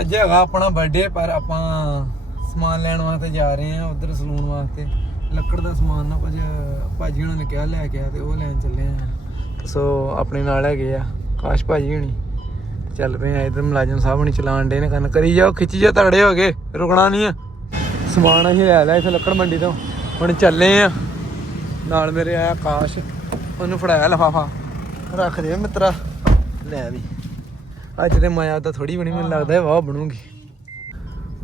ਅੱਜ ਹੈਗਾ ਆਪਣਾ ਬਰਥਡੇ ਪਰ ਆਪਾਂ ਸਮਾਨ ਲੈਣ ਵਾਸਤੇ ਜਾ ਰਹੇ ਹਾਂ, ਉਧਰ ਸਲੂਨ ਵਾਸਤੇ। ਲੱਕੜ ਦਾ ਸਮਾਨ ਨਾ ਕੁਝ ਭਾਜੀ ਉਹਨਾਂ ਨੇ ਕਿਹਾ ਲੈ ਕੇ ਆ ਤੇ ਉਹ ਲੈਣ ਚੱਲੇ ਆ ਸੋ ਆਪਣੇ ਨਾਲ ਹੈਗੇ ਆ ਕਾਸ਼ ਭਾਜੀ ਹੁਣੀ। ਚੱਲ ਪਏ ਆ ਇਧਰ ਮੁਲਾਜ਼ਮ ਸਾਹਿਬ ਹੁਣੀ ਚਲਾਣ ਡੇ ਨੇ ਕੰਨ ਕਰੀ ਜਾਓ, ਖਿੱਚੀ ਜਾ ਤਗੜੇ ਹੋ ਗਏ, ਰੁਕਣਾ ਨਹੀਂ ਆ। ਸਮਾਨ ਅਸੀਂ ਲੈ ਲਿਆ ਇੱਥੇ ਲੱਕੜ ਮੰਡੀ ਤੋਂ। ਹੁਣ ਚੱਲੇ ਆ ਨਾਲ ਮੇਰੇ ਆਇਆ ਕਾਸ਼ ਉਹਨੂੰ ਫੜਾਇਆ ਲਫਾਫਾ। ਰੱਖ ਦੇ ਮਿੱਤਰਾ। ਲੈ ਵੀ। ਅੱਜ ਤੇ ਮਾਇਆ ਤਾਂ ਥੋੜੀ ਬਣੀ ਮੈਨੂੰ ਲੱਗਦਾ ਹੈ ਵਾਹ ਬਣੂਗੀ।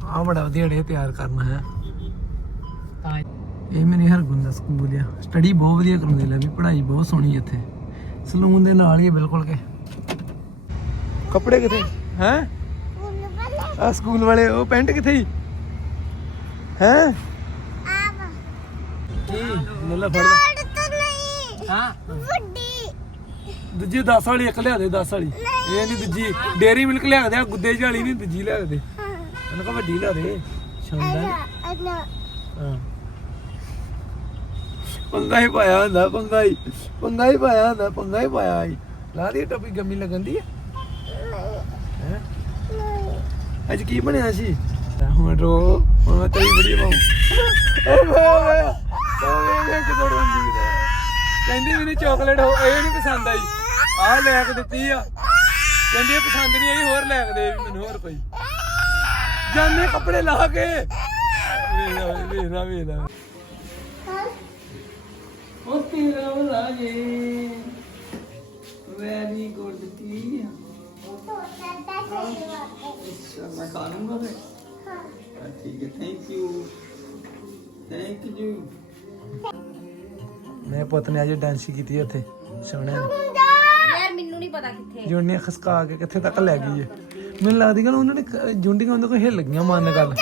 ਆ ਬੜਾ ਵਧੀਆ ਡੇ ਤਿਆਰ ਕਰਨਾ ਹੈ। ਇਹ ਮੇਰੇ ਹਰਗੁਣ ਦਾ ਸਕੂਲ ਆ ਸਟੱਡੀ ਬਹੁਤ ਵਧੀਆ ਕਰਾਉਂਦੇ ਲੈ ਵੀ ਪੜ੍ਹਾਈ ਬਹੁਤ ਸੋਹਣੀ ਇੱਥੇ। ਸਲੂਨ ਦੇ ਨਾਲ ਹੀ ਬਿਲਕੁਲ ਕੇ। ਕੱਪੜੇ ਕਿੱਥੇ? ਹੈ? ਆ ਸਕੂਲ ਵਾਲੇ ਉਹ ਪੈਂਟ ਕਿੱਥੇ ਹੀ? ਹੈ ਕੀ ਲੱਲਾ ਫੜ ਲੈ। ਹਾਂ। ਦੂਜੀ 10 ਵਾਲੀ ਇੱਕ ਲਿਆ ਦੇ 10 ਵਾਲੀ। ਇਹ ਨਹੀਂ ਦੂਜੀ। ਡੇਰੀ ਮਿਲਕ ਲਿਆ ਦੇ ਗੁੱਦੇ ਜਿਹੀ ਵਾਲੀ ਨਹੀਂ ਦੂਜੀ ਲਿਆ ਦੇ। ਉਹਨੂੰ ਕਹ ਵੱਡੀ ਲਿਆ ਦੇ ਸ਼ਾਨਦਾਰ ਹਾਂ। ਪੰਗਾ ਹੀ ਪਾਇਆ ਹੁੰਦਾ ਪੰਗਾ ਹੀ ਪੰਗਾ ਹੀ ਪਾਇਆ ਹੁੰਦਾ ਪੰਗਾ ਹੀ ਪਾਇਆ ਹੀ ਲਾ ਦੀ ਟੋਪੀ ਗੰਮੀ ਲੱਗਣ ਦੀ ਹੈ? ਅੱਜ ਕੀ ਬਣਿਆ ਸੀ? ਹੁਣ ਰੋ ਹੁਣ ਮੈਂ ਤੇਰੀ ਵੀਡੀਓ ਪਾਉਂ ਏ ਹੋਇਆ ਓਏ ਕਿਦੋਂ ਰੋਂਦੀ ਕਹਿੰਦੀ ਮੈਨੂੰ ਚਾਕਲੇਟ ਹੋ ਇਹ ਨਹੀਂ ਪਸੰਦ ਆਈ। ਆਹ ਲੈ ਕੇ ਦਿੱਤੀ ਆ। ਕਹਿੰਦੀ ਇਹ ਪਸੰਦ ਨਹੀਂ ਆਈ ਹੋਰ ਲੈ ਕੇ ਦੇ ਵੀ ਮੈਨੂੰ ਹੋਰ ਕੋਈ। ਜਾਨੇ ਕੱਪੜੇ ਲਾ ਕੇ। ਉਹ ਤੇਰਾ ਬਲਾ ਜੀ। ਵੈਰੀ ਗੁੱਡ ਟੀ ਮੈਂ ਖਾ ਲੂੰਗਾ ਫਿਰ। ਹਾਂ, ਠੀਕ ਹੈ ਥੈਂਕ ਯੂ ਥੈਂਕ ਯੂ ਮੈਂ ਪੁੱਤ ਨੇ ਅੱਜ ਡਾਂਸ ਕੀਤੀ ਉੱਥੇ ਮੈਨੂੰ ਨਹੀਂ ਪਤਾ ਕਿੱਥੇ। ਜੁੰਡੀਆਂ ਖਸਕਾ ਕੇ ਕਿੱਥੇ ਤੱਕ ਲੈ ਗਈ ਹੈ ਮੈਨੂੰ ਲੱਗਦੀ ਗੱਲ ਉਹਨਾਂ ਨੇ ਕ- ਜੁੰਡੀਆਂ ਉਹਨਾਂ ਕੋਲ ਹਿੱਲ ਗਈਆਂ ਮੰਨ ਗੱਲ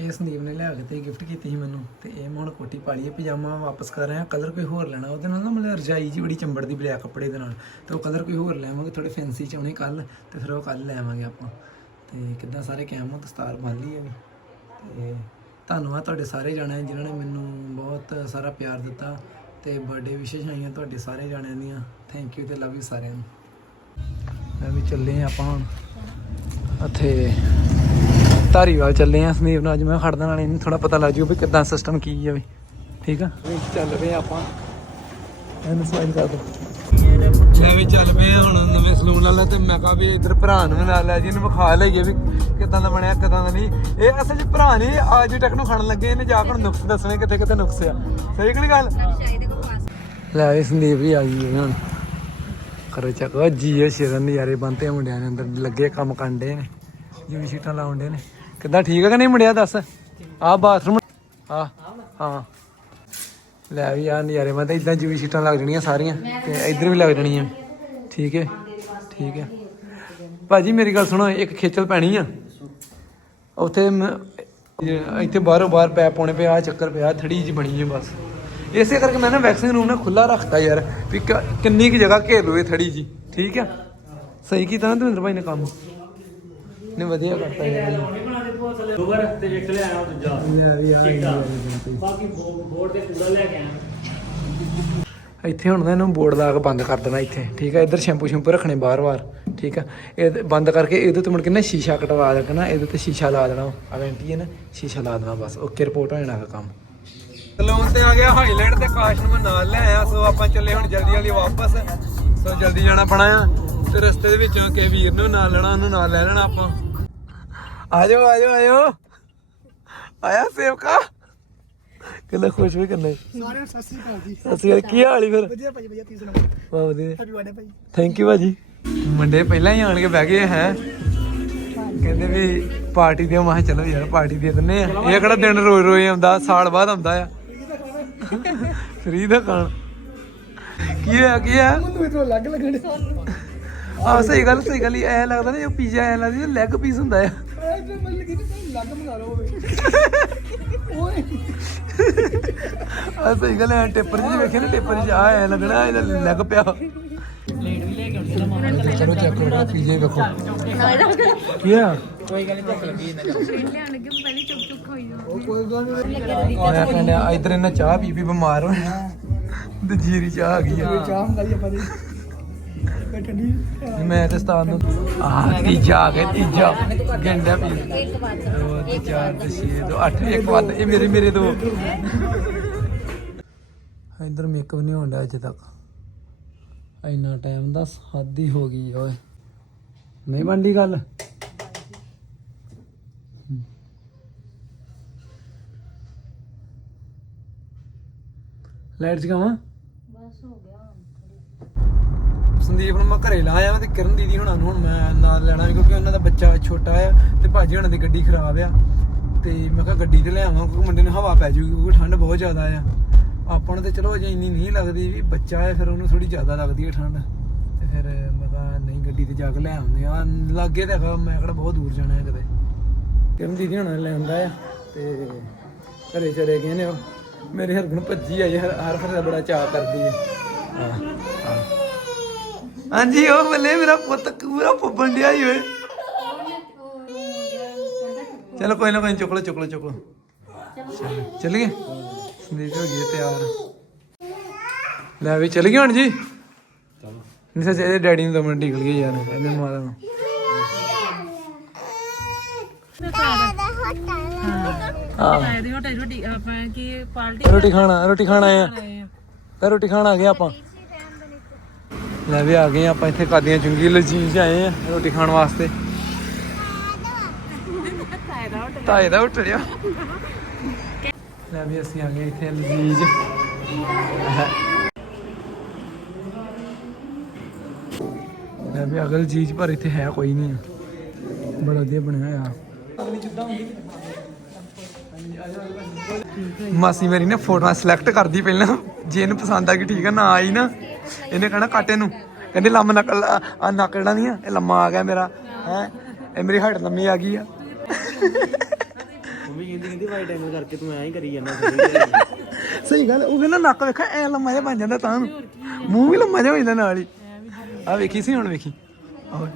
ਇਹ ਸੰਦੀਪ ਨੇ ਲਿਆ ਕੇ ਤੇ ਗਿਫਟ ਕੀਤੀ ਸੀ ਮੈਨੂੰ। ਤੇ ਇਹ ਮੈਂ ਹੁਣ ਕੋਟੀ ਪਾ ਲਈ ਹੈ ਪਜਾਮਾ ਵਾਪਸ ਕਰ ਰਿਹਾ ਕਲਰ ਕੋਈ ਹੋਰ ਲੈਣਾ। ਉਹਦੇ ਨਾਲ ਨਾ ਮਤਲਬ ਰਜਾਈ ਜੀ ਬੜੀ ਚੰਬੜਦੀ ਬਲੈਕ ਕੱਪੜੇ ਦੇ ਨਾਲ। ਤੇ ਉਹ ਕਲਰ ਕੋਈ ਹੋਰ ਲੈਵਾਂਗੇ ਥੋੜੇ ਫੈਂਸੀ ਚ ਆਉਣੇ ਕੱਲ ਤੇ ਫਿਰ ਉਹ ਕੱਲ ਲੈਵਾਂਗੇ ਆਪਾਂ। ਤੇ ਕਿੱਦਾਂ ਸਾਰੇ ਕੈਮ ਦਸਤਾਰ ਬੰਨ ਲਈ ਹੈ ਵੀ। ਤੇ ਧੰਨਵਾਦ ਤੁਹਾਡੇ ਸਾਰੇ ਜਾਣਿਆਂ ਜਿਨ੍ਹਾਂ ਨੇ ਮੈਨੂੰ ਬਹੁਤ ਸਾਰਾ ਪਿਆਰ ਦਿੱਤਾ। ਤੇ ਬਰਥਡੇ ਵਿਸ਼ੇਸ਼ ਆਈਆਂ ਤੁਹਾਡੇ ਸਾਰੇ ਜਾਣਿਆਂ ਦੀਆਂ। ਥੈਂਕ ਯੂ ਤੇ ਲਵ ਯੂ ਸਾਰਿਆਂ ਨੂੰ। ਮੈਂ ਵੀ ਚੱਲੇ ਆਪਾਂ ਹੁਣ। ਉੱਥੇ ਧਾਰੀਵਾਲ ਚੱਲੇ ਆ। ਸੰਦੀਪ ਨਾਲ ਅੱਜ ਮੈਂ ਖੜਦਾ ਨਾਲ ਇਹਨੂੰ ਥੋੜਾ ਪਤਾ ਲੱਗ ਜੂ ਵੀ ਕਿੱਦਾਂ ਸਿਸਟਮ ਕੀ ਹੈ ਵੀ। ਠੀਕ ਆ? ਵੀ ਚੱਲ ਪਏ ਆਪਾਂ। ਇਹਨੂੰ ਸਵਾਈ ਕਰ ਦੋ। ਮੈਂ ਵੀ ਚੱਲ ਪਏ ਆ ਹੁਣ ਨਵੇਂ ਸਲੂਨ ਵਾਲਾ ਤੇ ਮੈਂ ਕਹਾ ਵੀ ਇਧਰ ਭਰਾ ਨੂੰ ਵੀ ਨਾਲ ਲੈ ਜੀ ਇਹਨੂੰ ਵਿਖਾ ਲਈਏ ਵੀ ਕਿੱਦਾਂ ਦਾ ਬਣਿਆ ਕਿੱਦਾਂ ਦਾ ਨਹੀਂ। ਇਹ ਅਸਲ 'ਚ ਭਰਾ ਨਹੀਂ ਅੱਜ ਤੱਕ ਨੂੰ ਖਾਣ ਲੱਗੇ ਇਹਨੇ ਜਾ ਕੇ ਨੁਕਸ ਦੱਸਣੇ ਕਿੱਥੇ ਕਿੱਥੇ ਨੁਕਸ ਆ। ਸਹੀ ਕਿ ਨਹੀਂ ਗੱਲ? ਲੈ ਵੀ ਸੰਦੀਪ ਵੀ ਆ ਗਈ ਹੈ ਹੁਣ ਕਰੋ ਚੱਕ ਉਹ ਜੀਓ ਸ਼ੇਰਨ ਨਜ਼ਾਰੇ ਬੰਤੇ ਆ ਮੁੰਡਿਆਂ ਨੇ ਅੰਦਰ, ਲੱਗੇ ਕੰਮ ਕੰਡੇ ਨੇ। ਜਿਵੇਂ ਸ਼ੀਟਾਂ ਲਾਉਂਦੇ ਨੇ। ਕਿੱਦਾਂ ਠੀਕ ਹੈ ਕਿ ਨਹੀਂ ਮੁੰਡਿਆ, ਦੱਸ? ਆਹ ਬਾਥਰੂਮ ਆ ਹਾਂ। ਲੈ ਵੀ ਆ ਨਜ਼ਾਰੇ ਬੰਦੇ ਇਦਾਂ ਜਿਵੇਂ ਸ਼ੀਟਾਂ ਲੱਗ ਜਣੀਆਂ ਸਾਰੀਆਂ ਤੇ ਇੱਧਰ ਵੀ ਲੱਗ ਜਣੀਆਂ। ਠੀਕ ਹੈ ਠੀਕ ਹੈ। ਭਾਜੀ, ਮੇਰੀ ਗੱਲ ਸੁਣੋ, ਇੱਕ ਖੇਚਲ ਪੈਣੀ ਆ। ਉੱਥੇ ਇੱਥੇ ਬਾਹਰੋਂ ਬਾਹਰ ਪੈ ਪਾਉਣੇ ਪਿਆ ਆਹ ਚੱਕਰ ਪਿਆ ਥੜੀ ਜੀ ਬਣੀ ਹੈ ਬਸ। ਇਸੇ ਕਰਕੇ ਮੈਂ ਨਾ ਵੈਕਸਿੰਗ ਰੂਮ ਨਾ ਖੁੱਲਾ ਰੱਖਤਾ ਯਾਰ ਵੀ ਕ- ਕਿੰਨੀ ਕੁ ਜਗ੍ਹਾ ਘੇਰ ਲੋ ਇਹ ਥੜੀ ਜੀ ਠੀਕ ਆ? ਸਹੀ ਕੀਤਾ ਨਾ ਦਵਿੰਦਰ ਭਾਈ ਨੇ ਕੰਮ? ਨੇ ਵਧੀਆ ਕਰਤਾ ਯਾਰ। ਓਵਰ ਤੇ ਇੱਕ ਲੈ ਆਇਆ ਉਹ ਦੂਜਾ। ਯਾਰ ਬਾਕੀ ਬੋਰਡ ਤੇ ਕੂੜਾ ਲੈ ਕੇ ਆਇਆ। ਇੱਥੇ ਹੁਣ ਨਾ ਇਹਨੂੰ ਬੋਰਡ ਲਾ ਕੇ ਬੰਦ ਕਰ ਦੇਣਾ ਇੱਥੇ ਠੀਕ ਆ? ਇੱਧਰ ਸ਼ੈਂਪੂ ਸ਼ੈਂਪੂ ਰੱਖਣੇ ਬਾਰ-ਬਾਰ ਠੀਕ ਆ? ਇਹ ਬੰਦ ਕਰਕੇ ਇਹਦੇ ਤੇ ਮੁੜ ਕੇ ਨਾ ਸ਼ੀਸ਼ਾ ਕਟਵਾ ਦੇਣਾ ਇਹਦੇ ਤੇ ਸ਼ੀਸ਼ਾ ਲਾ ਦੇਣਾ ਅਵੈਂਟੀ ਹੈ ਨਾ ਸ਼ੀਸ਼ਾ ਲਾ ਦੇਣਾ ਬਸ ਓਕੇ ਰਿਪੋਰਟ ਹੋ ਜਾਣਾ ਕੰਮ। ਸਲੂਨ ਤੇ ਆ ਗਿਆ ਹਾਈਲਾਈਟ ਤੇ ਕਾਸ਼ ਨੂੰ ਮੈਂ ਨਾਲ ਲੈ ਆਇਆ ਸੋ ਆਪਾਂ ਚੱਲੇ ਹੁਣ ਜਲਦੀ ਜਲਦੀ ਵਾਪਸ। ਸੋ ਜਲਦੀ ਜਾਣਾ ਪੈਣਾ ਆ ਤੇ ਰਸਤੇ ਦੇ ਵਿੱਚੋਂ ਕੇ ਵੀਰ ਨੂੰ ਨਾਲ ਲੈਣਾ ਉਹਨੂੰ ਨਾਲ ਲੈ ਲੈਣਾ ਆਪਾਂ। ਆਜੋ ਆਜੋ ਆਜੋ। ਆਇਆ ਸੇਵਕਾ? ਕਿੰਨਾ ਖੁਸ਼ ਵੀ ਕਰਨਾ ਸਾਰਿਆਂ ਨੂੰ ਸਤਿ ਸ੍ਰੀ ਅਕਾਲ ਜੀ। ਸਤਿ ਸ਼੍ਰੀ ਅਕਾਲ ਕੀ ਹਾਲ ਹੀ ਫਿਰ? ਵਧੀਆ ਭਾਈ ਵਧੀਆ ਤੁਸੀਂ ਸੁਣਾਓ? ਬਹੁਤ ਵਧੀਆ। ਹੈਪੀ ਬਰਥਡੇ ਭਾਈ ਥੈਂਕ ਯੂ ਭਾਜੀ। ਮੁੰਡੇ ਪਹਿਲਾਂ ਹੀ ਆਣ ਕੇ ਬਹਿ ਗਏ ਹੈ? ਕਹਿੰਦੇ ਵੀ ਪਾਰਟੀ ਦੇ ਮੈਂ ਕਿਹਾ ਚਲੋ ਯਾਰ ਪਾਰਟੀ ਦੇ ਦਿੰਨੇ ਆ। ਇਹ ਕਿਹੜਾ ਦਿਨ ਰੋਜ਼ ਰੋਜ਼ ਆਉਂਦਾ ਸਾਲ ਬਾਅਦ ਆਉਂਦਾ ਆ। ਫਰੀ ਦਾ ਖਾਣ। ਕੀ ਹੋਇਆ ਕੀ ਆ ਮੈਨੂੰ ਇਤੋਂ ਲੱਗ ਲੱਗਣੇ ਆ ਸਹੀ ਗੱਲ ਸਹੀ ਗੱਲ ਐ ਲੱਗਦਾ ਨਾ ਜੋ ਪੀਜ਼ਾ ਐ ਲੱਗਦਾ ਲੈਗ ਪੀਸ ਹੁੰਦਾ ਆ। ਐ ਤੇ ਮਤਲਬ ਕਿ ਲੱਗ ਮੰਗਾ ਲਓ ਓਏ ਓਏ। ਆ ਸਹੀ ਗੱਲ ਐ ਟੇਪਰ ਜੀ ਵੇਖਿਆ ਨਾ ਟੇਪਰ ਜੀ ਆ ਐ ਲੱਗਣਾ ਇਹਦਾ ਲੈਗ ਪਿਆ। ਚਲੋ ਚੈੱਕ ਕਰੋ ਪੀਜ਼ੇ ਵੇਖੋ। ਕੀ ਆ? ਉਹ ਕੋਈ ਗੱਲ ਨਹੀਂ ਮੈਂ ਕਹਿੰਦਾ ਇਧਰ ਇਹਨਾਂ ਚਾਹ ਪੀ ਪੀ ਬਿਮਾਰ ਹੋਇਆ ਦਜੀਰੀ ਚਾਹ ਆ ਗਈ ਆ। ਚਾਹ ਮੰਗਾਈ ਆਪਾਂ ਦੀ। ਠੰਡੀ ਮੈਂ ਤੇ ਸਤਾਨ ਨੂੰ ਆ ਤੀਜਾ ਆ ਗਿਆ ਤੀਜਾ। ਗੰਡਾ ਪੀ ਇੱਕ ਦੋ ਤੇ ਚਾਰ ਤੇ ਛੇ ਦੋ ਅੱਠ ਇੱਕ ਵੱਧ। ਇਹ ਮੇਰੇ ਮੇਰੇ ਦੋ। ਇਧਰ ਮੇਕਅਪ ਨਹੀਂ ਹੁੰਦਾ ਅਜੇ ਤੱਕ। ਇੰਨਾ ਟਾਈਮ ਦਾ ਹੱਦ ਹੀ ਹੋ ਗਈ ਓਏ। ਨਹੀਂ ਬੰਦੀ ਗੱਲ? ਲਾਈਟ ਜਗਾਵਾਂ ਬਸ ਹੋ ਗਿਆ ਸੰਦੀਪ ਨੂੰ ਮੈਂ ਘਰੇ ਲਾਇਆ ਵਾ ਤੇ ਕਿਰਨ ਦੀਦੀ ਹੁਣਾਂ ਨੂੰ ਹੁਣ ਮੈਂ ਨਾਲ ਲੈਣਾ ਕਿਉਂਕਿ ਉਹਨਾਂ ਦਾ ਬੱਚਾ ਛੋਟਾ ਆ ਤੇ ਭਾਜੀ ਹੁਣਾਂ ਦੀ ਗੱਡੀ ਖਰਾਬ ਆ ਤੇ ਮੈਂ ਕਿਹਾ ਗੱਡੀ ਤੇ ਲਿਆਵਾਂ ਕਿਉਂਕਿ ਮੁੰਡੇ ਨੂੰ ਹਵਾ ਪੈ ਜੂਗੀ ਕਿਉਂਕਿ ਠੰਡ ਬਹੁਤ ਜ਼ਿਆਦਾ ਆ। ਆਪਾਂ ਨੂੰ ਤੇ ਚਲੋ ਅਜੇ ਇੰਨੀ ਨਹੀਂ ਲੱਗਦੀ ਵੀ ਬੱਚਾ ਆ ਫਿਰ ਉਹਨੂੰ ਥੋੜੀ ਜ਼ਿਆਦਾ ਲੱਗਦੀ ਹੈ ਠੰਡ। ਤੇ ਫਿਰ ਮੈਂ ਕਿਹਾ ਨਹੀਂ, ਗੱਡੀ ਤੇ ਜਾ ਕੇ ਲੈ ਆਉਂਦੇ ਆ ਲਾਗੇ ਤਾਂ ਹੈਗਾ, ਮੈਂ ਕਿਹੜਾ ਬਹੁਤ ਦੂਰ ਜਾਣਾ ਹੈ ਕਿਤੇ। ਕਿਰਨ ਦੀਦੀ ਹੁਣਾਂ ਲੈ ਆਂਦਾ ਆ, ਤੇ ਘਰੇ ਚਲੇ ਗਏ ਨੇ ਉਹ। ਮੇਰੇ ਹਰਗੁਣ ਭੱਜੀ ਆਈ, ਹਰ ਹਰ ਫਿਰ ਬੜਾ ਚਾਅ ਕਰਦੀ ਹੈ ਹਾਂਜੀ, ਉਹ ਬੱਲੇ ਮੇਰਾ ਪੁੱਤ ਪੂਰਾ ਫੁੱਬਣ ਡਿਆ ਹੀ ਓਏ। ਚਲੋ ਕੋਈ ਨਾ, ਕੋਈ ਚੁੱਕ ਲੋ ਚੁੱਕ ਲੋ ਚੁੱਕ ਲੋ ਚੱਲ ਸੰਦੀਪ ਹੋ ਗਈ ਤਿਆਰ। ਲੈ ਵੀ ਚੱਲ ਗਏ ਹੁਣ ਜੀ? ਚਲੋ ਨਹੀਂ ਸੱਚ ਇਹਦੇ ਡੈਡੀ ਨੂੰ ਮੈਂ ਢੀਕ ਲਈ ਯਾਰ ਇਹਨੇ ਮਾਰਾ ਨੂੰ ਹਾਂ। ਇਹਦੀ ਰੋਟੀ ਰੋਟੀ ਆਪਾਂ ਕੀ ਪਾਰਟੀ ਰੋਟੀ ਖਾਣਾ ਰੋਟੀ ਖਾਣਾ ਆ। ਕਹ ਰੋਟੀ ਖਾਣ ਆ ਗਏ ਆਪਾਂ। ਲੈ ਵੀ ਆ ਗਏ ਆਪਾਂ ਇੱਥੇ ਕਾਦੀਆਂ ਚੁੰਗੀ ਲਜੀਜ ਆਏ ਆ ਰੋਟੀ ਖਾਣ ਵਾਸਤੇ। ਤਾਏ ਦਾ ਉੱਠੜਿਆ ਲੈ ਵੀ ਅਸੀਂ ਆ ਗਏ ਇੱਥੇ ਲਜੀਜ। ਲੈ ਵੀ ਅਗਲ ਚੀਜ਼ ਪਰ ਇੱਥੇ ਹੈ ਕੋਈ ਨਹੀਂ। ਬੜਾ ਵਧੀਆ ਬਣਿਆ ਆ ਮਾਸੀ ਮੇਰੀ ਨੇ ਫੋਟੋਆਂ ਸਿਲੈਕਟ ਕਰਦੀ ਪਹਿਲਾਂ। ਜੇ ਇਹਨੂੰ ਪਸੰਦ ਆ ਗਈ, ਠੀਕ ਆ, ਨਾ ਆਈ ਨਾ। ਇਹਨੇ ਕਹਿਣਾ ਕੱਟ ਇਹਨੂੰ। ਕਹਿੰਦੇ, ਲੰਮ ਨਕਲ ਆ ਨੱਕ ਨਹੀਂ ਆ ਇਹ ਲੰਮਾ ਆ ਗਿਆ ਮੇਰਾ। ਹੈ? ਇਹ ਮੇਰੀ ਹਾਈਟ ਲੰਮੀ ਆ ਗਈ ਆ। ਮੰਮੀ ਕਹਿੰਦੀ ਕਹਿੰਦੀ ਵਾਈਟ ਐਂਗਲ ਕਰਕੇ ਤੂੰ ਐਂ ਹੀ ਕਰੀ ਜਾਂਦਾ ਸਹੀ ਗੱਲ ਉਹ ਕਹਿੰਦਾ ਨੱਕ ਵੇਖਾ ਐ ਲੰਮਾ ਜਿਹਾ ਬਣ ਜਾਂਦਾ ਤਾਂ ਨੂੰ। ਮੂੰਹ ਵੀ ਲੰਮਾ ਜਿਹਾ ਹੋ ਜਾਂਦਾ ਨਾਲ ਹੀ। ਆ ਵੇਖੀ ਸੀ ਹੁਣ ਵੇਖੀ। ਆਹ।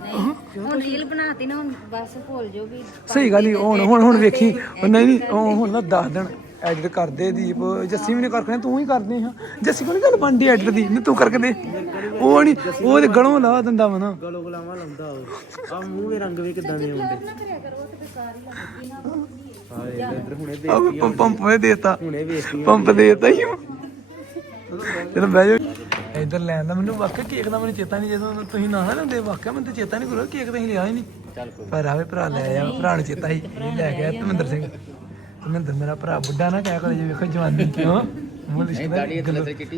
ਹੁਣ ਰੀਲ ਬਣਾਤੀ ਨਾ ਹੁਣ ਬਸ ਭੁੱਲ ਜਾਓ ਵੀ ਸਹੀ ਗੱਲ ਹੀ ਹੁਣ ਹੁਣ ਹੁਣ ਵੇਖੀ। ਉਹ ਨਹੀਂ ਨਹੀਂ ਉਹ ਹੁਣ ਨਾ ਦੱਸ ਦੇਣ ਐਡਿਟ ਕਰਦੇ ਦੀਪ। ਜੱਸੀ ਵੀ ਨੇ ਕਰਕੇ ਤੂੰ ਹੀ ਕਰਦੇ ਹਾਂ। ਜੱਸੀ ਕੋਲ ਨੀ ਗੱਲ ਬਣਦੀ ਐਡਿਟ ਦੀ ਨਹੀਂ ਤੂੰ ਕਰਕੇ ਦੇ। ਉਹ ਨਹੀਂ ਉਹ ਤੇ ਗਲੋਂ ਲਾ ਦਿੰਦਾ ਵਾ ਨਾ। ਗਲੋ ਗਲਾਵਾ ਲਾਉਂਦਾ ਉਹ। ਆ ਮੂੰਹ ਦੇ ਰੰਗ ਵੀ ਕਿਦਾਂ ਦੇ ਆਉਂਦੇ। ਹਾਏ ਇੱਧਰ ਹੁਣੇ ਦੇ ਆ ਵੀ ਪੰਪ ਪੰਪ ਵੇ ਦੇਤਾ। ਹੁਣੇ ਵੇਖੀ ਪੰਪ ਦੇਤਾ ਹੀ ਜਦੋਂ ਬਹਿ ਜਾ ਇਧਰ ਲੈਣ ਦਾ ਮੈਨੂੰ ਵਾਕਿਆ ਕੇਕ ਦਾ ਮੈਨੂੰ ਚੇਤਾ ਨਹੀਂ ਜਦੋਂ ਤੁਸੀਂ ਨਾ ਨਾ ਲੈਂਦੇ ਵਾਕਿਆ ਮੈਨੂੰ ਤਾਂ ਚੇਤਾ ਨਹੀਂ ਕਰੋ ਕੇਕ ਤਾਂ ਲਿਆ ਹੀ ਨਹੀਂ। ਚੱਲ ਕੋਈ ਪਰ ਆਵੇ ਭਰਾ ਲੈ ਆਇਆ ਭਰਾ ਨੂੰ ਚੇਤਾ ਹੀ ਲੈ ਗਿਆ ਧਰਮਿੰਦਰ ਸਿੰਘ। ਧਰਮਿੰਦਰ ਮੇਰਾ ਭਰਾ ਬੁੱਢਾ ਨਾ ਕਹਿ ਕੋਲੇ ਜੇ ਵੇਖੋ ਜਵਾਨੀ ਕਿਉਂ। ਮੂੰਹ ਲਿਸ਼ਕਦਾ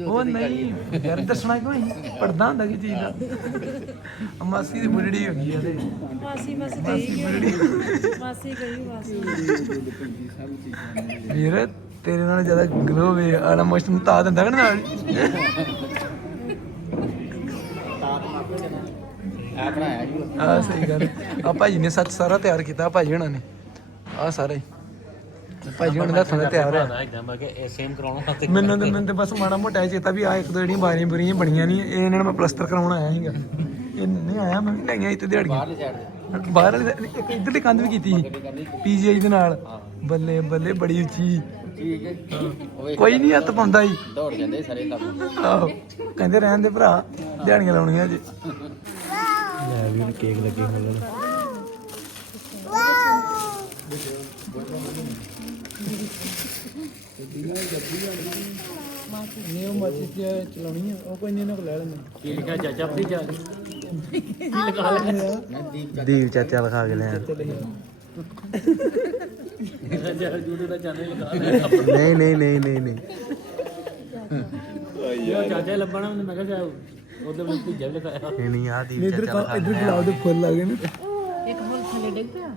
ਉਹ ਨਹੀਂ ਯਾਰ ਦੱਸਣਾ ਕਿਉਂ ਨਹੀਂ? ਪੜਦਾ ਹੁੰਦਾ ਕੀ ਚੀਜ਼ ਦਾ। ਆ ਮਾਸੀ ਦੀ ਬੁੱਢੜੀ ਹੋ ਗਈ ਆ ਤੇ। ਮਾਸੀ ਬਸ ਮਾਸੀ ਬੁੱਢੜੀ ਮਾਸੀ ਗਈ ਮਾਸੀ। ਵੀਰ ਤੇਰੇ ਨਾਲ ਜ਼ਿਆਦਾ ਗਲੋ ਵੇ ਆਲਾ ਮੋਸ਼ਨ ਨੂੰ ਤਾ ਦਿੰਦਾ ਕਿ ਨਾਲ? ਹੀ? ਆ ਬਣਾਇਆ ਜੀ। ਆਹ ਸਹੀ ਗੱਲ। ਆ ਭਾਜੀ ਨੇ ਸੱਚ ਸਾਰਾ ਤਿਆਰ ਕੀਤਾ ਭਾਜੀ ਹੁਣਾਂ ਨੇ। ਆ ਸਾਰਾ। ਭਾਜੀ ਹੁਣਾਂ ਦਾ ਹੱਥਾਂ ਦਾ ਤਿਆਰ ਹੈ ਇਦਾਂ ਮੈਂ ਕਿ ਸੇਮ ਕਰਾਉਣਾ ਤੇ ਮੈਨੂੰ ਤੇ ਮੈਨੂੰ ਤੇ ਬਸ ਮਾੜਾ ਮੋਟਾ ਇਹ ਚੇਤਾ ਵੀ ਆ ਇੱਕ ਦੋ ਜਿਹੜੀਆਂ ਬਾਰੀਆਂ ਬੁਰੀਆਂ ਬਣੀਆਂ ਨਹੀਂ ਇਹ ਇਹਨਾਂ ਨੂੰ ਮੈਂ ਪਲਸਤਰ ਕਰਾਉਣ ਆਇਆ ਸੀਗਾ। ਇਹ ਨਹੀਂ ਆਇਆ ਮੈਂ ਵੀ ਲਈਆਂ ਇੱਥੇ ਦਿਹਾੜੀਆਂ ਬਾਹਰਲੀ ਸਾਈਡ ਬਾਹਰ ਵਾਲੀ ਇੱਕ ਇੱਧਰਲੀ ਕੰਧ ਵੀ ਕੀਤੀ ਸੀ ਪੀਜੀਆਈ ਦੇ ਨਾਲ। ਬੱਲੇ ਬੱਲੇ ਬੜੀ ਉੱਚੀ। ਠੀਕ ਹੈ। ਓਏ ਕੋਈ ਨਹੀਂ ਹੱਥ ਪਾਉਂਦਾ ਹੀ ਦੌੜ ਜਾਂਦੇ ਸਾਰੇ ਕੰਮ। ਆਹੋ ਕਹਿੰਦੇ ਰਹਿਣ ਦੇ ਭਰਾ ਦਿਹਾੜੀਆਂ ਲਾਉਣੀਆਂ ਜੀ ਲੈ ਵੀ ਕੇਕ ਲੱਗੇ ਹੋਣ। ਨਹੀਂ ਉਹ ਮਾਚੀ ਚਲਾਉਣੀ ਆ ਉਹ ਕੋਈ ਨਹੀਂ ਇਹਨਾਂ ਕੋਲ ਲੈ ਲੈਂਦੇ। ਕੀ ਲਿਖਿਆ ਚਾਚਾ ਆਪਣੀ ਜਾ ਦੀਪ ਚਾਚਾ ਲਿਖਾ ਕੇ ਲੈ ਚਾਚਾ ਜੂੜੇ ਦਾ ਚੈਨਲ ਲਗਾ ਨਹੀਂ ਨਹੀਂ ਨਹੀਂ ਨਹੀਂ। ਨਹੀਂ ਚਾਚਾ ਲੱਭਣਾ ਮੈਂ ਕਿਹਾ ਉਹਦੇ ਵਿੱਚ ਭੀਜਾ ਵੀ ਲਗਾਇਆ ਨਹੀਂ ਨਹੀਂ ਆ ਦੀਪ ਚਾਚਾ ਲਿਖਾ ਇੱਧਰ ਗੁਲਾਬ ਦੇ ਫੁੱਲ ਲੱਗੇ ਨੇ। ਇੱਕ ਫੁੱਲ ਥੱਲੇ ਡਿੱਗ ਪਿਆ?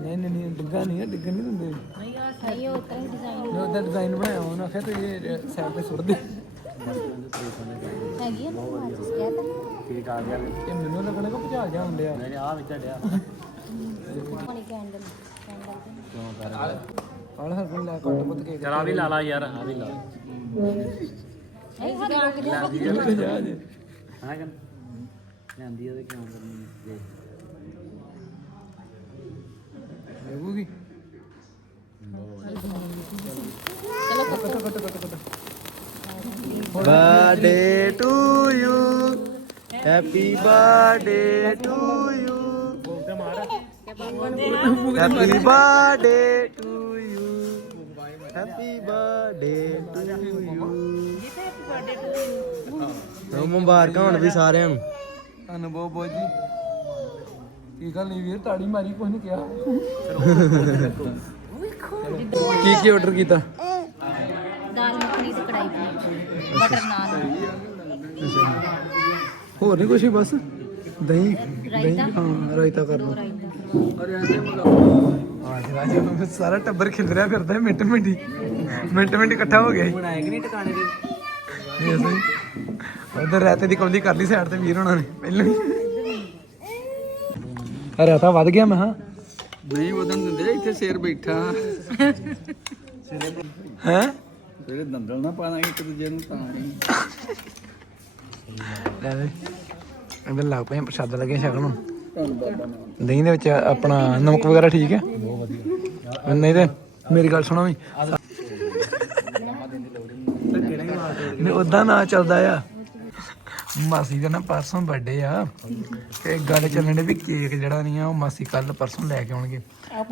ਨਹੀਂ ਨਹੀਂ ਨਹੀਂ ਡਿੱਗਾ ਨਹੀਂ ਹੈ ਡਿੱਗਣ ਨਹੀਂ ਦਿੰਦੇ। ਨਹੀਂ ਆ ਸਹੀ ਉਹ ਤਾਂ ਡਿਜ਼ਾਈਨ ਨੇ ਉਹਦਾ ਡਿਜ਼ਾਈਨ ਬਣਾਇਆ ਉਹਨਾਂ ਆਖਿਆ ਤੂੰ ਇਹ ਸਾਈਡ ਤੇ ਸੁੱਟ ਦੇ। ਹੈਗੀ ਆ ਨਾ ਮਾਚਿਸ ਕਿਹਾ ਤਾਂ ਠੀਕ ਆ ਗਿਆ। ਇਹ ਮੈਨੂੰ ਲੱਗਣਾ ਕਿ ਭਜਾ ਜਾ ਹੁੰਦੇ ਆ ਮੇਰੇ ਆ ਵਿੱਚ ਡਿਆ। ਮਨੀ ਕੈਂਡਲ ਕੈਂਡਲ ਕਿਉਂ ਕਰ ਆਲ ਹਰ ਕੋਲ ਲੈ ਕੱਟ ਪੁੱਤ ਕੇ ਚਲ ਆ ਵੀ ਲਾ ਲਾ ਯਾਰ ਆ ਵੀ ਲਾ। ਨਹੀਂ ਹਰੀ ਰੁਕ ਜਾ ਜਾ ਜੇ ਹਾਂ ਕਿ ਲੈਂਦੀ ਉਹਦੇ ਕਿਉਂ ਕਰਨੀ ਦੇਖ। ਲੱਗੂਗੀ birthday to you. Happy birthday to you happy birthday to you happy birthday to you ਮੁਬਾਰਕਾਂ ਹੋਣ ਵੀ ਸਾਰਿਆਂ ਨੂੰ। ਤੁਹਾਨੂੰ ਬਹੁਤ ਬਹੁਤ ਜੀ। ਕੀ ਗੱਲ ਨਹੀਂ ਵੀਰ ਤਾੜੀ ਮਾਰੀ ਕੁਝ ਨਹੀਂ ਕਿਹਾ। ਕੀ ਕੀ ਆਰਡਰ ਕੀਤਾ? ਦਾਲ ਮੱਖਣੀ ਤੇ ਕੜਾਈ ਪਨੀਰ ਬਟਰ ਨਾਨ ਹੋਰ ਨਹੀਂ ਹੀ ਬਸ ਦਹੀਂ ਰਾਇਤਾ। ਹਾਂ ਰਾਇਤਾ ਕਰ ਲਓ। ਰਾਇਤਾ। ਅੱਜ ਰਾਜੇ ਨੂੰ ਸਾਰਾ ਟੱਬਰ ਖਿੰਦਰਿਆ ਫਿਰਦਾ ਹੈ ਮਿੰਟ ਮਿੰਟ ਹੀ। ਮਿੰਟ ਮਿੰਟ ਇਕੱਠਾ ਹੋ ਗਿਆ ਸੀ। ਬਣਾਏ ਕਿ ਨਹੀਂ ਟਿਕਾਣੇ ਦੇ ਨਹੀਂ ਅਸੀਂ ਉਧਰ ਰਾਤੇ ਦੀ ਕੌਲੀ ਕਰ ਲਈ ਸਾਈਡ ਤੇ ਵੀਰ ਹੋਣਾ ਨੇ ਪਹਿਲਾਂ ਹੀ। ਰਾਤਾ ਵੱਧ ਗਿਆ ਮੈਂ ਹਾਂ। ਨਹੀਂ ਵਧਣ ਦਿੰਦੇ ਇੱਥੇ ਸ਼ੇਰ ਬੈਠਾ। ਹੈ? ਤੇਰੇ ਦੰਦਲ ਨਾ ਪਾਣਾ ਇੱਕ ਦੂਜੇ ਨੂੰ ਤਾਂ ਨਹੀਂ। ਲੈ ਵੇ। ਇਹਦੇ ਲੱਗ ਪਏ ਪ੍ਰਸ਼ਾਦ ਲੱਗੇ ਛਕਣ ਨੂੰ। ਦਹੀਂ ਦੇ ਵਿੱਚ ਆਪਣਾ ਨਮਕ ਵਗੈਰਾ ਠੀਕ ਹੈ? ਬਹੁਤ ਵਧੀਆ ਨਹੀਂ ਤੇ ਮੇਰੀ ਗੱਲ ਸੁਣੋ ਵੀ। ਉਦਾਂ ਨਾ ਚੱਲਦਾ ਆ। ਮਾਸੀ ਦਾ ਨਾ ਪਰਸੋਂ ਬਰਥਡੇ ਆ। ਤੇ ਗੱਲ ਚੱਲਣ ਦੇ ਵੀ ਕੇਕ ਜਿਹੜਾ ਨਹੀਂ ਆ ਉਹ ਮਾਸੀ ਕੱਲ ਪਰਸੋਂ ਲੈ ਕੇ ਆਉਣਗੇ।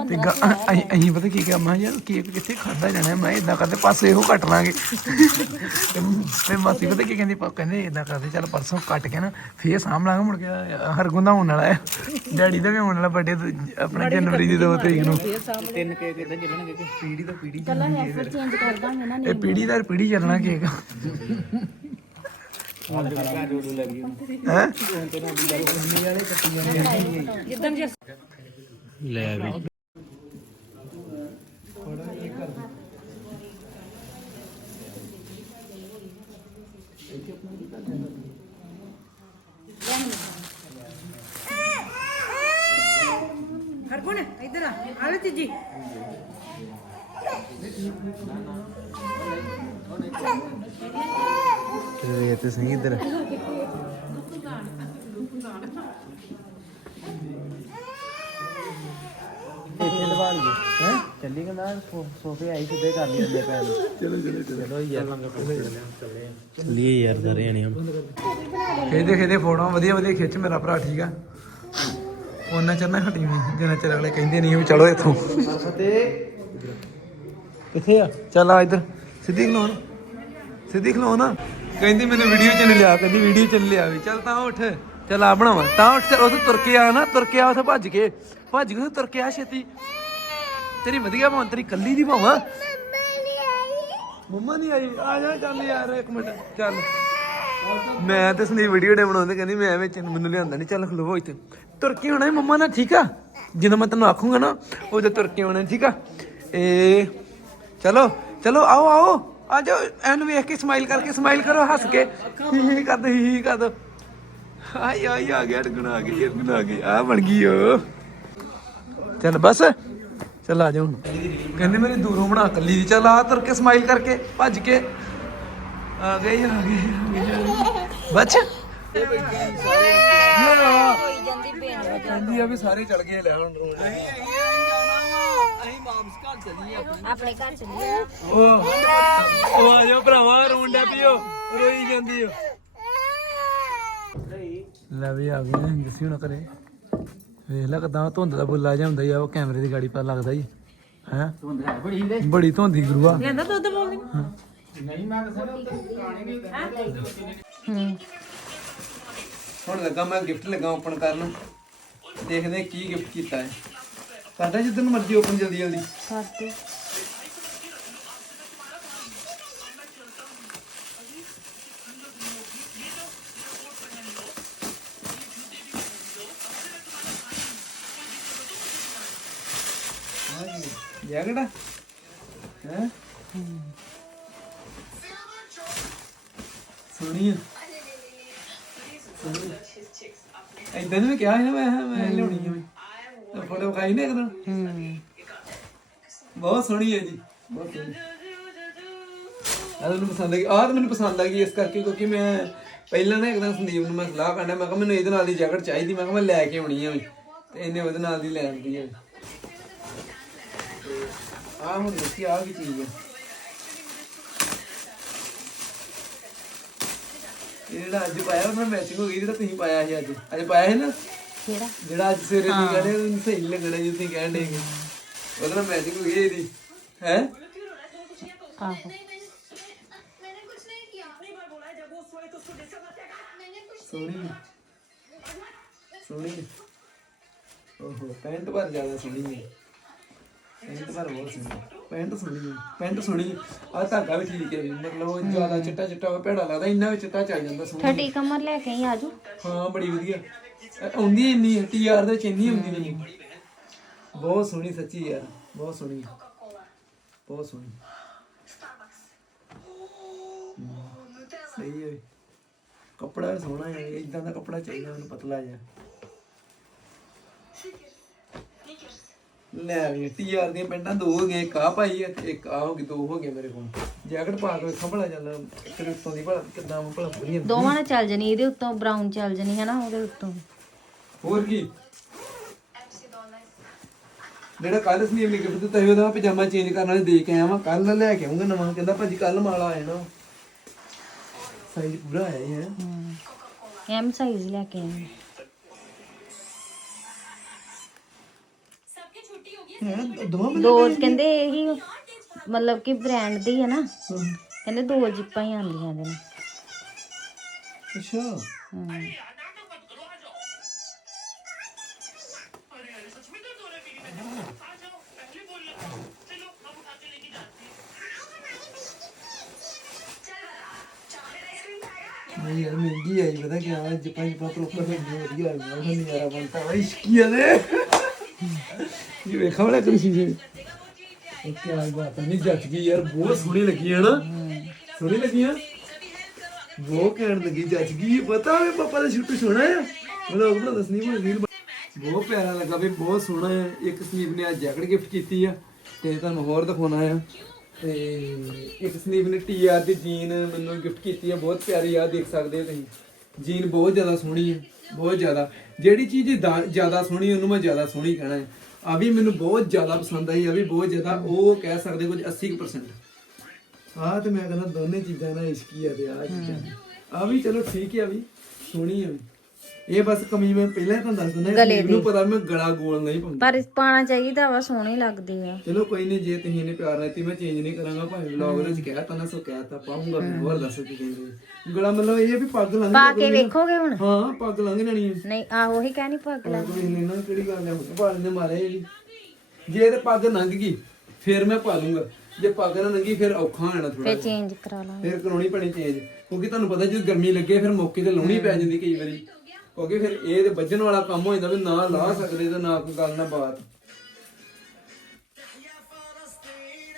ਤੇ ਗ- ਅਸੀਂ ਅਸੀਂ ਪਤਾ ਕੀ ਕਿਹਾ ਮੈਂ ਕਿਹਾ ਯਾਰ ਕੇਕ ਕਿੱਥੇ ਖਾਦਾ ਜਾਣਾ ਮੈਂ ਇਦਾਂ ਕਰਦੇ ਪਾਸੇ ਇਹੋ ਕੱਟ ਲਾਂਗੇ। ਤੇ ਤੇ ਮਾਸੀ ਪਤਾ ਕੀ ਕਹਿੰਦੀ ਪਾ ਕਹਿੰਦੇ ਇਦਾਂ ਕਰਦੇ ਚੱਲ ਪਰਸੋਂ ਕੱਟ ਕੇ ਨਾ ਫੇਰ ਸਾਂਭ ਲਾਂਗੇ ਮੁੜ ਕੇ ਹਰਗੁੰਦਾ ਹੋਣ ਵਾਲਾ ਹੈ। ਡੈਡੀ ਦਾ ਵੀ ਹੋਣ ਵਾਲਾ ਬਰਥਡੇ ਆਪਣਾ ਜਨਵਰੀ ਦੀ 2 ਤਰੀਕ ਨੂੰ। ਤਿੰਨ ਕੇਕ ਇਦਾਂ ਚੱਲਣਗੇ ਕਿ ਪੀੜੀ ਤੋਂ ਪੀੜੀ ਚਲੋ ਹੈਫਰ ਚੇਂਜ ਕਰ ਦਾਂਗੇ ਨਾ ਇਹ ਪੀੜੀ ਦਰ ਪੀੜੀ ਚੱਲਣਾ ਕੇਕ ਹੈ? ਜਿੱਦਣ ਜੇ ਲੈ ਵੀ। ਹਰਗੁਣ ਇੱਧਰ ਆ। ਆਲੇ ਤੀਜੀ ਤੇ ਤੇ ਸਹੀ ਇਧਰ। ਇੱਥੇ ਲਵਾ ਲਈਏ। ਹੈ? ਚੱਲੀ ਕਹਿੰਦਾ ਸੋਫੇ ਆਈ ਸਿੱਧੇ ਕਰ ਲਈ ਜਾਂਦੇ ਪੈਣ ਚਲੋ ਚਲੋ ਚਲੋ। ਯਾਰ ਚੱਲੀਏ ਯਾਰ ਜਣੇ ਹੁਣ ਖੇਦੇ ਖੇਦੇ ਫੋਟੋਆਂ ਵਧੀਆ ਵਧੀਆ ਖਿੱਚ ਮੇਰਾ ਭਰਾ ਠੀਕ ਆ। ਉਹਨਾਂ ਚਿਰ ਨਾ ਹਟੀ ਵੀ ਜਿੰਨਾ ਚਿਰ ਅਗਲੇ ਕਹਿੰਦੇ ਨਹੀਂ ਵੀ ਚਲੋ ਇੱਥੋਂ। ਕਿੱਥੇ ਆ? ਚੱਲ ਆ ਇੱਧਰ। ਸਿੱਧੀ ਖਲੋਣ ਸਿੱਧੀ ਖਲੋਣ ਨਾ ਕਹਿੰਦੀ ਮੈਨੂੰ ਵੀਡੀਓ ਚ ਨਹੀਂ ਲਿਆ, ਕਹਿੰਦੀ ਵੀਡੀਓ ਚ ਨਹੀਂ ਲਿਆ ਵੀ। ਚੱਲ ਤਾਂ ਉੱਠ, ਚੱਲ ਆ ਬਣਾਵਾ। ਤਾਂ ਉੱਠ, ਚੱਲ ਉੱਥੇ ਤੁਰ ਕੇ ਆ ਨਾ, ਤੁਰ ਕੇ ਆ, ਉੱਥੇ ਭੱਜ ਕੇ ਭੱਜ ਕੇ ਤੁਰ ਕੇ ਆ ਛੇਤੀ। ਤੇਰੀ ਵਧੀਆ ਭਾਂ, ਤੇਰੀ ਕੱਲੀ ਦੀ ਭਾਵਾਂ ਮੰਮਾ ਨਹੀਂ ਆਈ, ਆ ਜਾ ਚੱਲ ਯਾਰ, ਇੱਕ ਮਿੰਟ, ਚੱਲ। ਮੈਂ ਤੇ ਸੰਦੀਪ ਵੀਡੀਓ ਡੇ ਬਣਾਉਂਦੇ, ਕਹਿੰਦੀ ਮੈਂ ਵਿੱਚ ਮੈਨੂੰ ਲਿਆਂਦਾ ਨਹੀਂ ਚੱਲ ਖਲੋ ਇੱਥੇ। ਤੁਰ ਕੇ ਆਉਣਾ ਮੰਮਾ ਨਾਲ, ਠੀਕ ਆ? ਜਦੋਂ ਮੈਂ ਤੈਨੂੰ ਆਖੂੰਗਾ ਨਾ, ਉਦੋਂ ਤੁਰ ਕੇ ਆਉਣਾ, ਠੀਕ ਆ? ਏ ਚਲੋ ਚਲੋ, ਆਓ ਆਓ। ਆ ਜਾਓ ਐਨੂੰ ਵੇਖ ਕੇ ਸਮਾਈਲ ਕਰਕੇ ਸਮਾਈਲ ਕਰੋ ਹੱਸ ਕੇ। ਹੀ ਹੀ ਕਰ ਦੋ ਹੀ ਹੀ ਕਰ ਦੋ। ਆਈ ਆਈ ਆ ਗਿਆ ਗੁਣਾ ਆ ਗਈ ਗੁਣਾ ਆ ਗਈ ਆ ਬਣ ਗਈ ਓ ਚੱਲ ਬਸ ਚੱਲ ਆ ਜਾ ਹੁਣ। ਕਹਿੰਦੇ ਮੇਰੇ ਦੂਰੋਂ ਬਣਾ ਕੱਲੀ ਦੀ ਚੱਲ ਆ ਤੁਰ ਕੇ ਸਮਾਈਲ ਕਰਕੇ ਭੱਜ ਕੇ। ਆ ਗਈ ਆ ਗਈ ਬੱਚ ਹੋਈ ਜਾਂਦੀ ਆ ਵੀ ਸਾਰੇ ਚਲ ਗਏ ਲੈ ਹੁਣ ਰੋਣ ਘਰ ਆਪਣੇ। ਘਰ ਚੱਲੀਏ ਉਹ ਉਹ ਆ ਜਾ ਭਰਾਵਾ ਰੋਣ ਡੈ ਪਿਓ ਰੋਈ ਜਾਂਦੀ ਓ ਲੈ ਵੀ ਆ ਗਏ ਨੇ ਜਿਸੀ ਹੁਣ ਕਰੇ ਵੇਖ ਲੈ ਕਦਾਂ ਧੁੰਦ ਦਾ ਬੁੱਲਾ ਜਾਂਦਾ ਹੀ ਆ ਉਹ ਕੈਮਰੇ ਦੀ ਗਾੜੀ ਪਤਾ ਲੱਗਦਾ ਹੀ। ਹੈ? ਬੜੀ ਲੈ ਬੜੀ ਧੁੰਦੀ ਗੁਰੂਆ। ਲਿਆਂਦਾ ਦੁੱਧ ਬੋਲ ਨਹੀਂ ਮੈਂ ਕਿਸੇ ਨੂੰ ਕਾਣੇ ਨਹੀਂ ਹੁਣ ਲੱਗਾ ਮੈਂ ਗਿਫਟ ਲੱਗਾ ਓਪਨ ਕਰਨ। ਦੇਖਦੇ ਹਾਂ ਕੀ ਗਿਫਟ ਕੀਤਾ ਹੈ। ਕਰਦਾ ਜਿੱਦਨ ਮਰਜ਼ੀ ਓਪਨ ਜਲਦੀ ਜਲਦੀ। ਕਰਦੇ। ਜੈਕਟ ਹੈ? ਸੋਹਣੀ ਆ। ਇਦਾਂ ਨੂੰ ਕਿਹਾ ਸੀ ਨਾ ਮੈਂ ਮੈਂ ਲਿਆਉਣੀ ਆ ਮੈਂ ਫੋਟੋ ਖਾਈ ਨਾ ਇੱਕ ਦਿਨ। ਬਹੁਤ ਸੋਹਣੀ ਹੈ ਜੀ। ਬਹੁਤ ਸੋਹਣੀ। ਆਹ ਮੈਨੂੰ ਪਸੰਦ ਆ ਗਈ ਆਹ ਤਾਂ ਮੈਨੂੰ ਪਸੰਦ ਆ ਗਈ ਇਸ ਕਰਕੇ ਕਿਉਂਕਿ ਮੈਂ ਪਹਿਲਾਂ ਨਾ ਇੱਕ ਦਿਨ ਸੰਦੀਪ ਨੂੰ ਮੈਂ ਸਲਾਹ ਕਰਨਾ ਮੈਂ ਕਿਹਾ ਮੈਨੂੰ ਇਹਦੇ ਨਾਲ ਦੀ ਜੈਕਟ ਚਾਹੀਦੀ ਮੈਂ ਕਿਹਾ ਮੈਂ ਲੈ ਕੇ ਆਉਣੀ ਆ ਵੀ। ਤੇ ਇਹਨੇ ਉਹਦੇ ਨਾਲ ਦੀ ਲੈ ਆਂਦੀ ਹੈ ਆਹ ਹੁਣ ਦੇਖੀ ਆਹ ਕੀ ਚੀਜ਼ ਹੈ ਇਹ ਜਿਹੜਾ ਅੱਜ ਪਾਇਆ ਉਹਨਾਂ ਮੈਚਿੰਗ ਹੋ ਗਈ ਜਿਹੜਾ ਤੁਸੀਂ ਪਾਇਆ ਸੀ ਅੱਜ। ਅੱਜ ਪਾਇਆ ਸੀ ਨਾ? ਕਿਹੜਾ? ਜਿਹੜਾ ਅੱਜ ਸਵੇਰੇ ਤੁਸੀਂ ਕਹਿੰਦੇ ਉਹਨੂੰ ਸਹੀ ਲੱਗਣਾ ਜੀ ਤੁਸੀਂ ਕਹਿਣ ਦੇ ਉਹਦੇ ਮੈਚਿੰਗ ਹੋ ਗਈ ਇਹਦੀ। ਹੈ? ਆਹੋ। ਸੋਹਣੀ ਸੋਹਣੀ ਓਹੋ ਪੈਂਟ ਪਰ ਜ਼ਿਆਦਾ ਸੋਹਣੀ ਹੈ ਪੈਂਟ ਪਰ ਬਹੁਤ ਸੋਹਣੀ ਪੈਂਟ ਸੋਹਣੀ ਹੈ ਪੈਂਟ ਸੋਹਣੀ ਆ ਧਾਗਾ ਵੀ ਠੀਕ ਹੈ ਮਤਲਬ ਉਹ ਜ਼ਿਆਦਾ ਚਿੱਟਾ ਚਿੱਟਾ ਹੋਵੇ ਭੈੜਾ ਲੱਗਦਾ ਇੰਨਾ ਵੀ ਚਿੱਟਾ ਚੱਲ ਜਾਂਦਾ ਸੋਹਣਾ। 30 ਕਮਰ ਲੈ ਕੇ ਆਈ ਆਜੂ। ਹਾਂ ਬੜੀ ਵਧੀਆ। ਆਉਂਦੀ ਇੰਨੀ ਟੀਆਰ ਦੇ ਵਿੱਚ ਇੰਨੀ ਆਉਂਦੀ ਮੈਨੂੰ ਬਹੁਤ ਸੋਹਣੀ ਸੱਚੀ ਯਾਰ, ਬਹੁਤ ਸੋਹਣੀ। ਬਹੁਤ ਸੋਹਣੀ। ਸਹੀ ਹੈ ਕੱਪੜਾ ਵੀ ਸੋਹਣਾ ਹੈ ਇਦਾਂ ਦਾ ਕੱਪੜਾ ਚਾਹੀਦਾ ਮੈਨੂੰ ਪਤਲਾ ਜਿਹਾ। ਲੈ ਵੀ ਟੀਆਰ ਦੀਆਂ ਪੈਂਟਾਂ ਦੋ ਹੋ ਗਈਆਂ, ਇੱਕ ਆ ਪਾਈ ਹੈ ਇੱਕ ਆ ਹੋ ਗਈ, ਦੋ ਹੋ ਗਏ ਮੇਰੇ ਕੋਲ। ਜੈਕਟ ਪਾ ਕੇ ਵੇਖਾਂ ਭਲਾ ਚੱਲ ਇੱਕ ਉੱਤੋਂ ਦੀ ਭਲਾ ਕਿੱਦਾਂ ਭਲਾ ਵਧੀਆ ਦੋਵਾਂ ਨਾਲ ਚੱਲ ਜਣੀ ਇਹਦੇ ਉੱਤੋਂ ਬਰਾਊਨ ਚੱਲ ਜਣੀ ਹੈ ਨਾ ਉਹਦੇ ਉੱਤੋਂ। ਹੋਰ ਕੀ? ਜਿਹੜਾ ਕੱਲ ਸਨੀਪ ਨੇ ਗਿਫਟ ਦਿੱਤਾ ਸੀ ਉਹਦਾ ਪਜਾਮਾ ਚੇਂਜ ਕਰਨ ਵਾਲੇ ਦੇ ਕੇ ਆਇਆ ਵਾਂ ਕੱਲ ਲੈ ਕੇ ਆਉਂਗਾ ਨਵਾਂ ਕਹਿੰਦਾ ਭਾਜੀ ਕੱਲ ਮਾਲਾ ਆ ਜਾਣਾ ਸਾਈਜ਼ ਪੂਰਾ ਆਇਆ ਹੀ ਹੈ। ਐਮ ਸਾਈਜ਼ ਲੈ ਕੇ ਆਈ ਹੈਂ, ਦੋਵਾਂ ਮਿਲ ਦੋ ਕਹਿੰਦੇ ਇਹੀ ਮਤਲਬ ਕਿ ਬ੍ਰਾਂਡ ਦੀ ਹੈ ਨਾ। ਕਹਿੰਦੇ ਦੋ ਜਿੱਪਾਂ ਹੀ ਆਉਂਦੀਆਂ ਇਹਦੇ ਨਾਲ ਅੱਛਾ। ਨਹੀਂ ਯਾਰ ਮਹਿੰਗੀ ਆਈ ਪਤਾ ਕੀ ਆ ਜਿਪਾਂ ਜਿਪਾਂ ਪ੍ਰੋਪਰ ਹੁੰਦੀ ਵਧੀਆ ਆ ਗਿਆ ਉਹ ਨਜ਼ਾਰਾ ਬਣਦਾ ਵਾ ਇਸ਼ਕੀਆ ਦੇ ਇਹ ਵੇਖਾ ਵਾਲਾ ਕਰੀ ਸੀ। ਕੀ ਬਾਤ ਹੈ ਨਹੀਂ ਜੱਟ ਗਈ ਯਾਰ ਬਹੁਤ ਸੋਹਣੀ ਲੱਗੀ ਹੈ ਨਾ। ਸੋਹਣੀ ਲੱਗੀ ਆ। ਬਹੁਤ ਕਹਿਣ ਲੱਗੀ ਜੱਜ ਗਈ ਪਤਾ ਵੇ ਪਾਪਾ ਦਾ ਸ਼ੂਟ ਸੋਹਣਾ ਆ। ਮਤਲਬ ਉਹ ਬਣਾ ਦਸਨੀ ਬਣ ਰੀਲ ਬਹੁਤ ਪਿਆਰਾ ਲੱਗਾ ਵੀ ਬਹੁਤ ਸੋਹਣਾ ਹੈ ਇੱਕ ਸਨੀਪ ਨੇ ਆ ਜੈਕਟ ਗਿਫਟ ਕੀਤੀ ਆ ਤੇ ਤੁਹਾਨੂੰ ਹੋਰ ਦਿਖਾਉਣਾ ਆ। ਤੇ ਇੱਕ ਸਨੀਪ ਨੇ ਟੀਆਰ ਦੀ ਜੀਨ ਮੈਨੂੰ ਗਿਫਟ ਕੀਤੀ ਆ ਬਹੁਤ ਪਿਆਰੀ ਆ ਦੇਖ ਸਕਦੇ ਹੋ ਤੁਸੀਂ। ਜੀਨ ਬਹੁਤ ਜ਼ਿਆਦਾ ਸੋਹਣੀ ਹੈ ਬਹੁਤ ਜ਼ਿਆਦਾ। ਜਿਹੜੀ ਚੀਜ਼ ਜ਼ਿਆਦਾ ਸੋਹਣੀ ਉਹਨੂੰ ਮੈਂ ਜ਼ਿਆਦਾ ਸੋਹਣੀ ਕਹਿਣਾ ਹੈ ਆ ਵੀ ਮੈਨੂੰ ਬਹੁਤ ਜ਼ਿਆਦਾ ਪਸੰਦ ਆਈ ਆ ਵੀ ਬਹੁਤ ਜ਼ਿਆਦਾ ਉਹ ਕਹਿ ਸਕਦੇ ਕੁਝ 80% ਆਹ ਤੇ ਮੈਂ ਕਹਿੰਦਾ ਦੋਨੇ ਚੀਜ਼ਾਂ ਦਾ ਇਸ਼ਕੀ ਆ ਤੇ ਆਹ ਚੀਜ਼ਾਂ। ਆ ਵੀ ਚਲੋ ਠੀਕ ਆ ਵੀ, ਸੋਹਣੀ ਆ ਵੀ। ਇਹ ਬਸ ਕਮੀ ਮੈਂ ਪਹਿਲਾਂ ਹੀ ਤੁਹਾਨੂੰ ਦੱਸ ਦਿੰਦਾ ਗਲੇ ਮੈਨੂੰ ਪਤਾ ਮੈਂ ਗਲਾ ਗੋਲ ਨਹੀਂ ਪਾਉਂਦਾ। ਪਰ ਪਾਣਾ ਚਾਹੀਦਾ ਵਾ ਸੋਹਣੇ ਲੱਗਦੇ ਆ। ਚਲੋ ਕੋਈ ਨਹੀਂ ਜੇ ਤੁਸੀਂ ਇਹਨੇ ਪਿਆਰ ਨਾਲ ਦਿੱਤੀ ਮੈਂ ਚੇਂਜ ਨਹੀਂ ਕਰਾਂਗਾ ਭਾਵੇਂ ਵਲੌਗ ਵਿੱਚ ਕਹਿ ਤਾ ਨਾ ਸੋ ਕਹਿ ਤਾ ਪਾਉਂਗਾ ਫਿਰ ਹੋਰ ਦੱਸੋ ਕੀ ਕਹਿੰਦੇ ਗਲਾ ਮਤਲਬ ਇਹ ਆ ਵੀ ਪੱਗ ਲੰਘ ਪਾ ਕੇ ਵੇਖੋਗੇ ਹੁਣ? ਹਾਂ ਪੱਗ ਲੰਘ ਜਾਣੀ ਹੈ ਨਹੀਂ ਆਹੋ ਉਹੀ ਕਹਿਣੀ ਪੱਗ ਲਾ ਕੋਈ ਨਹੀਂ ਨਾ ਕਿਹੜੀ ਗੱਲ ਹੈ ਹੁਣ ਭਾਲ ਨੇ ਮਾਰੇ ਜੀ ਜੇ ਤੇ ਪੱਗ ਲੰਘ ਗਈ ਫਿਰ ਮੈਂ ਪਾ ਲੂੰਗਾ। ਜੇ ਪੱਗ ਨਾ ਲੰਘੀ ਫਿਰ ਔਖਾ ਹੋ ਜਾਣਾ ਥੋੜਾ ਫੇ ਚੇਂਜ ਕਰਾ ਲਾਂਗੇ। ਫਿਰ ਕਰਾਉਣੀ ਪੈਣੀ ਚੇਂਜ ਕਿਉਂਕਿ ਤੁਹਾਨੂੰ ਪਤਾ ਜਦੋਂ ਗਰਮੀ ਲੱਗੇ ਫਿਰ ਮੌਕੇ ਤੇ ਲਾਉਣੀ ਪੈ ਜਾਂਦੀ ਕਈ ਵਾਰੀ। ਕਿਉਂਕਿ ਫਿਰ ਇਹ ਤੇ ਵੱਜਣ ਵਾਲਾ ਕੰਮ ਹੋ ਜਾਂਦਾ ਵੀ ਨਾ ਲਾ ਸਕਦੇ ਤੇ ਨਾ ਕੋਈ ਗੱਲ ਨਾ ਬਾਤ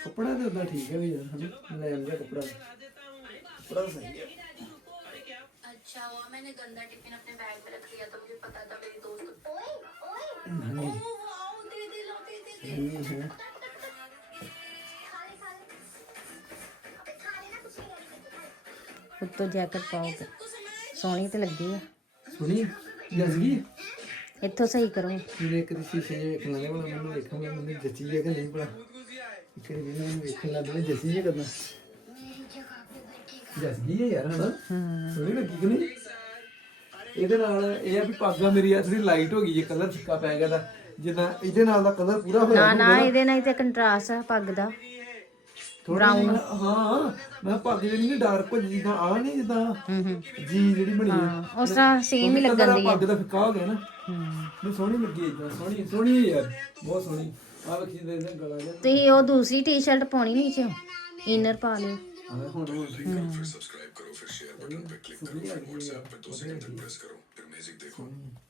ਕੱਪੜਾ ਤੇ ਉਦਾਂ ਠੀਕ ਹੈ ਵੀ ਯਾਰ ਹਨਾ ਲੈ ਲਿਆ ਕੱਪੜਾ ਕੱਪੜਾ ਸਹੀ ਹੈ अच्छा हुआ मैंने गंदा टिफिन अपने बैग में रख दिया था मुझे पता था मेरी दोस्त ओए ओए ओ वाओ दे दे लो दे दे दे ਇਹ ਹੈ ਉੱਤੋਂ ਜੈਕਟ ਪਾਓਗੇ ਸੋਹਣੀ ਤੇ ਲੱਗੀ ਆ ਸੁਣੀ? ਜਸਗੀ ਇੱਥੋਂ ਸਹੀ ਕਰੋ। ਮੇਰੇ ਇੱਕ ਸ਼ੀਸ਼ੇ ਜਿਹੇ ਵੇਖਣ ਲੱਗੇ ਭਲਾ ਮੈਨੂੰ ਵੇਖਾਂਗਾ ਮੈਨੂੰ ਜੱਚੀ ਹੈ ਕਿ ਨਹੀਂ ਭਲਾ? ਇੱਕ ਵਾਰੀ ਮੈਨੂੰ ਵੇਖਣ ਲੱਗ ਪਿਆ ਜੱਚੀ ਹੈ ਕਰਨਾ? ਜਸਗੀ ਹੈ ਯਾਰ ਹਨਾ? ਸੋਹਣੀ ਲੱਗੀ ਕਿ ਨਹੀਂ? ਇਹਦੇ ਨਾਲ ਇਹ ਆ ਵੀ ਪੱਗਾਂ ਮੇਰੀ ਆ ਥੋੜੀ ਲਾਈਟ ਹੋ ਗਈ ਹੈ ਕਲਰ ਫਿੱਕਾ ਪੈ ਗਿਆ ਦਾ ਜਿੱਦਾਂ ਇਹਦੇ ਨਾਲ ਦਾ ਕਲਰ ਪੂਰਾ ਹੋਇਆ ਨਾ ਨਾ ਇਹਦੇ ਨਾਲ ਤੇ ਕੰਟਰਾਸਟ ਆ ਪੱਗ ਦਾ। ਬਰਾਊਨ ਹਾਂ ਮੈਂ ਪੱਗ ਜਿਹੜੀ ਨਹੀਂ ਡਾਰਕ ਹੋ ਜਿੱਦਾਂ ਆ ਨਹੀਂ ਜਿੱਦਾਂ ਜੀ ਜਿਹੜੀ ਬਣੀ ਹੈ ਉਸ ਤਰ੍ਹਾਂ ਸੇਮ ਹੀ ਲੱਗਣ ਦੀ ਪੱਗ ਦਾ ਫਿੱਕਾ ਹੋ ਗਿਆ ਨਾ ਮੈਨੂੰ ਸੋਹਣੀ ਲੱਗੀ ਇਦਾਂ ਸੋਹਣੀ ਸੋਹਣੀ ਹੈ ਯਾਰ ਬਹੁਤ ਸੋਹਣੀ ਆ ਵੇਖੀ ਦੇ ਦੇ ਗਲਾ ਜਿਹਾ ਤੁਸੀਂ ਉਹ ਦੂਸਰੀ ਟੀ-ਸ਼ਰਟ ਪਾਉਣੀ ਨੀਚੇ ਇਨਰ ਪਾ ਲਿਓ ਆ ਵੇ ਹੁਣ ਹੁਣ सब्सक्राइब करो फिर शेयर बटन पे क्लिक करो फिर व्हाट्सएप पे दो सेकंड तक प्रेस करो फिर मैजिक देखो ਬਹੁਤ